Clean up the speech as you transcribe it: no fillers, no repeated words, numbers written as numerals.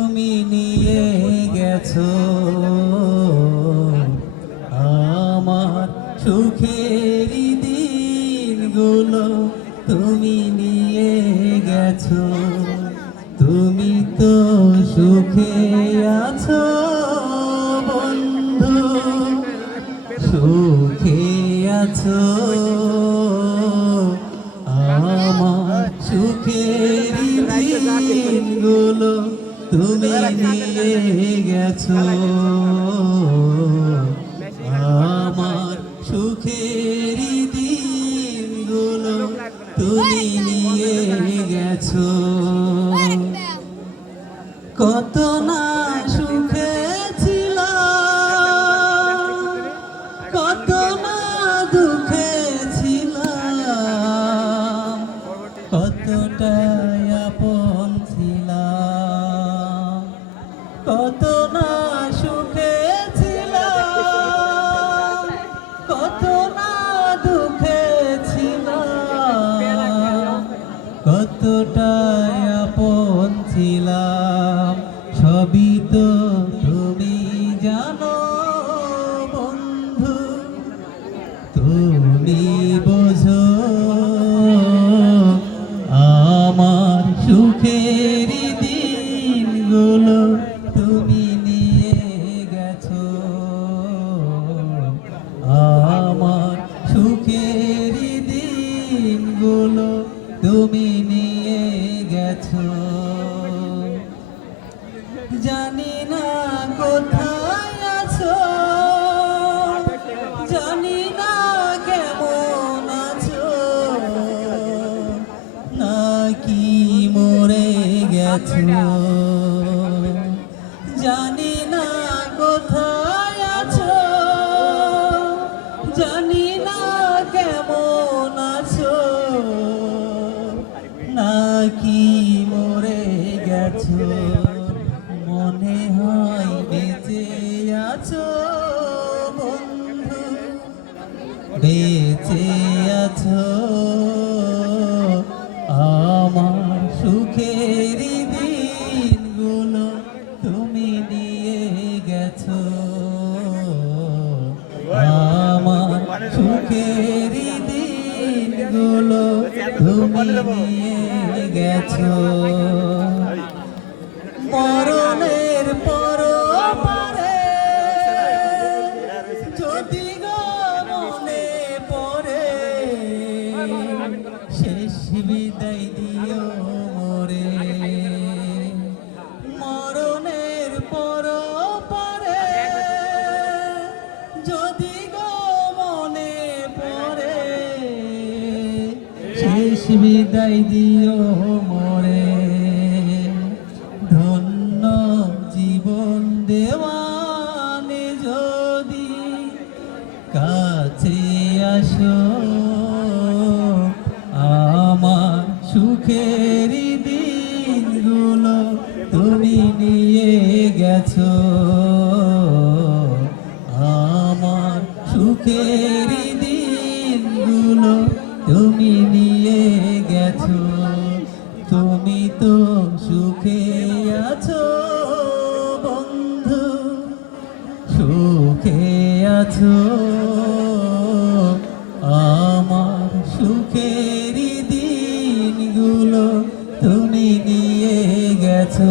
তুমি নিয়ে গেছো আমার সুখের দিনগুলো তুমি নিয়ে গেছো তুমি তো সুখে আছো বন্ধু সুখে আছো আমার সুখের দিনগুলো তুমি নিয়ে গেছো আমার সুখের দিনগুলো তুমি নিয়ে গেছো কত না সুখে ছিলাম কত না দুঃখে ছিলাম কতটাই আপন ছিলাম কত না সুখে ছিলাম কত না দুঃখে ছিলাম কতটাই আপন ছিলাম সবই তো তুমি জানো বন্ধু তুমি বোঝো আমার সুখের দিনগুলো তুমি নিয়ে গেছো আমার সুখের দিনগুলো তুমি নিয়ে গেছো জানি না কোথায় আছো জানি না কেমন আছো নাকি মরে গেছো জানি না কোথায় আছো জানি না কেমন আছো নাকি মরে গেছো মনে হয় বেঁচে আছো বন্ধু বেঁচে আছো আমার সুখের দিনগুলো তুমি নিয়ে গেছো আমার সুখের দিনগুলো তুমি নিয়ে গেছো মরণের পর পারে যদি গো মনে পড়ে শেষ বিদায় দিও মোরে মরণের পর পারে যদি গো মনে পড়ে শেষ বিদায় দিও মোরে ধন্য জীবন দেওয়ানে যদি কাছে আসো আমার সুখের দিনগুলো তুমি নিয়ে গেছো আমার সুখের দিনগুলো তুমি নিয়ে গেছো তুমি তো সুখে আছো বন্ধু সুখে আছো আমার সুখের দিনগুলো তুমি নিয়ে গেছো।